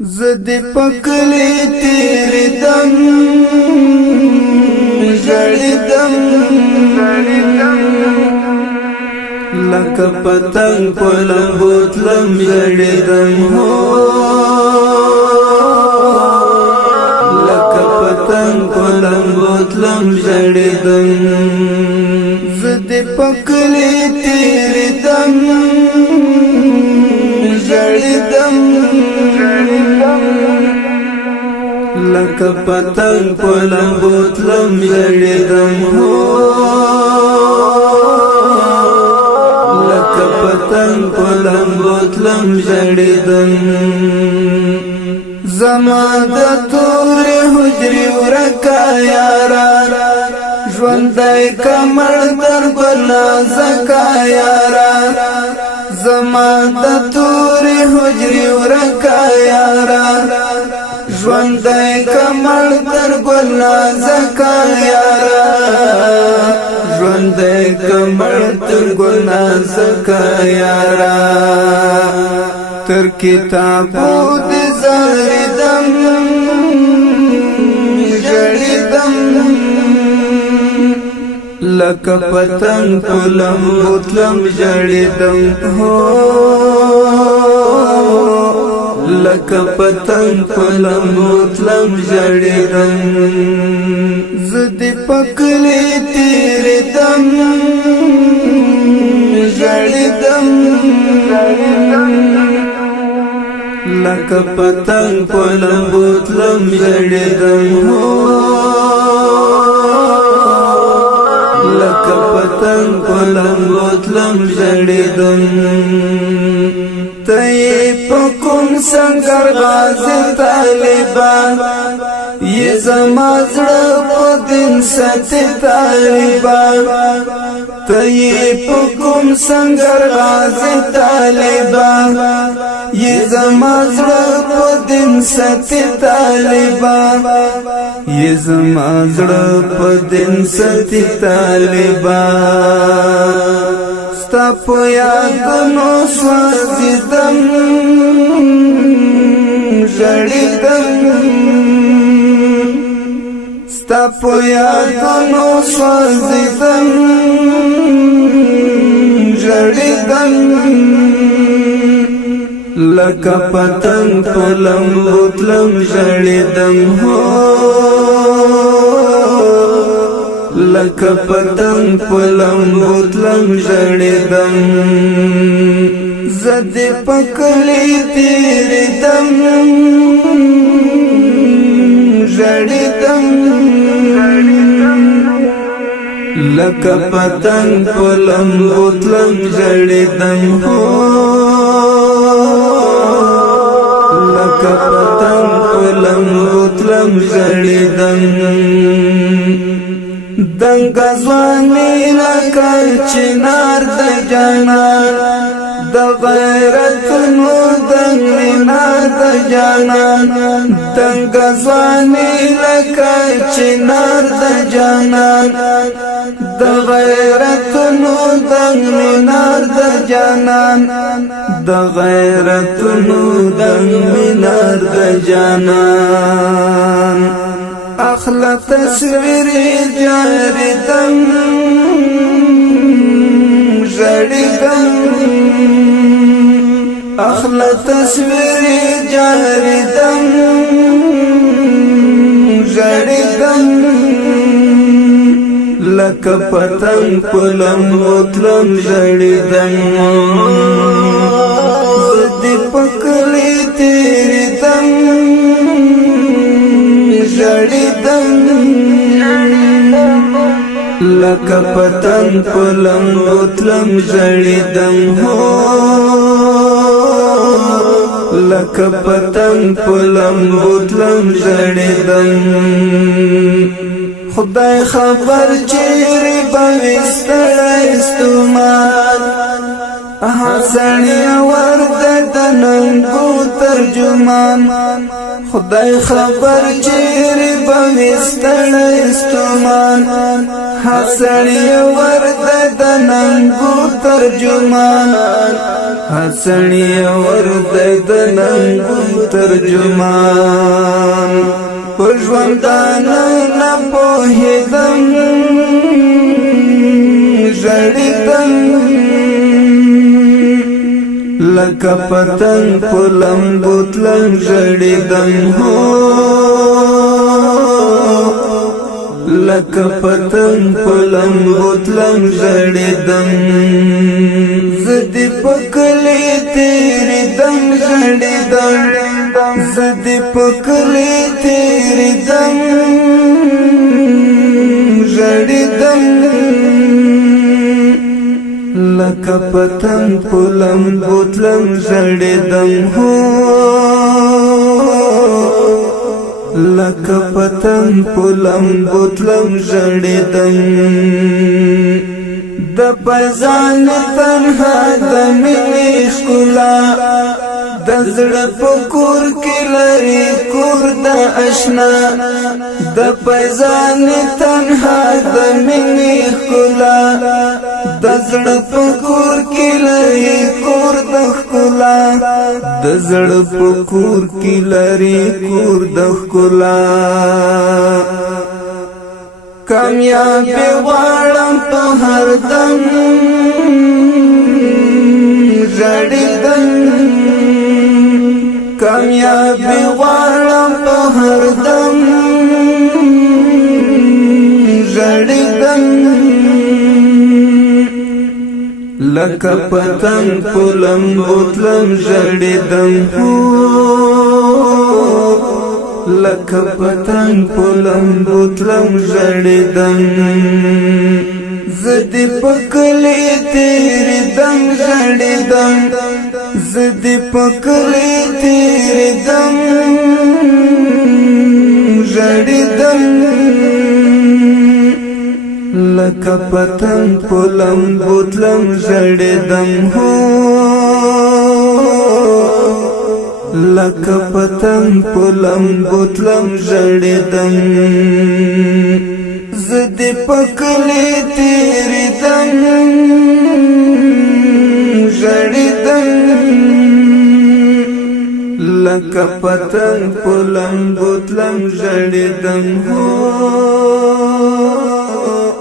زد پکلی تیری دم جڑدم لکه پتنگ پلم بوتلم جڑدم ہو لکه پتنگ پلم بوتلم جڑدم زد پکلی تیری دم جڑدم لکه پتنگ پلم بوتلم جڑدم ہو لکه پتنگ پلم بوتلم جڑدم زما د تور حجری ورکا یارا ژوندی کمر در ګنا زکا یارا زما د تور حجری ورکا یارا ژوندی کمر در ګنا زکا یارا ژوندی کمر در ګنا زکا یارا تر کتابو د زاردم جړدم لکه پتنگ پلم بوتلم جړدم هو لکه پتنگ پلم بوتلم جړدم زد پکلی تیری دم جړدم لکه پتنگ پلم بوتلم جړدم هو لکه پتنگ پلم بوتلم جړدم تی پکم سنگر غازی طالبان یہ زما زړه په دین ساتي طالبان تی پکم سنگر غازی طالبان یہ زما زړه په دین ساتي طالبان یہ زما زړه په دین ساتي طالبان ستا په یادونو سوځیدم جړدم ستا په یادونو سوځیدم جړدم لکه پتنگ پلم بوتلم جړدم هو لکه پتنگ پلم بوتلم جړدم زد پکلی تیری دم جړدم لکه پتنگ پلم بوتلم جړدم هو لکه پتنگ پلم بوتلم جړدم دنګ ځواني لکه چنار د جانان د غیرت نو دنګ مینار د جانان دنګ ځواني لکه چنار د جانان د غیرت نو دنګ مینار د جانان د غیرت نو دنګ مینار د جانان اخلا تصویر جاردم جړدم اخلا تصویر جاردم جړدم لکه پتنگ پلم بوتلم جړدم زد پکلی تیری دم جړدم لکه پتنگ پلم بوتلم جړدم هو لکه پتنگ پلم بوتلم جړدم خدای خبر چیرې بوستړی ستومان حسنی ورد دننگو ترجمان خدای خبر چیرې بوستړ استمان حسنی ورد دننگو ترجمان حسنی ورد دننگو ترجمان پژوندانه نه پوهېدم ژړېدم لکه پتنګ په لمبو تلم ژړېدم هو لکه پتنګ په لمبو تلم ژړېدم زه دې په کلي تېرېدم ژړېدم زه دې په کلي تېرېدم ژړېدم لکه پتنګ په لمبو تلم ژړېدم هو لکه پتنګ په لمبو تلم ژړېدم د پزان تنها د مینې ښکلا د زړه په کور کې لري کور د اشنا د پزان تنها د مینې ښکلا د زړه په کور کې لري کور د ښکلا د زړه په کور کې لري کور د ښکلا کامیابی غواړم په هر دم ژړېدم کامیابی غواړم په هر دم ژړېدم لکه پتنګ په لمبو تلم ژړېدم لکه پتنګ په لمبو تلم ژړېدم زه دې په کلي تېرېدم ژړېدم زه دې په کلي تېرېدم ژړېدم لکه پتنګ په لمبو تلم ژړېدم هو لکه پتنګ په لمبو تلم ژړېدم زه دې په کلي تېرېدم ژړېدم لکه پتنګ په لمبو تلم ژړېدم هو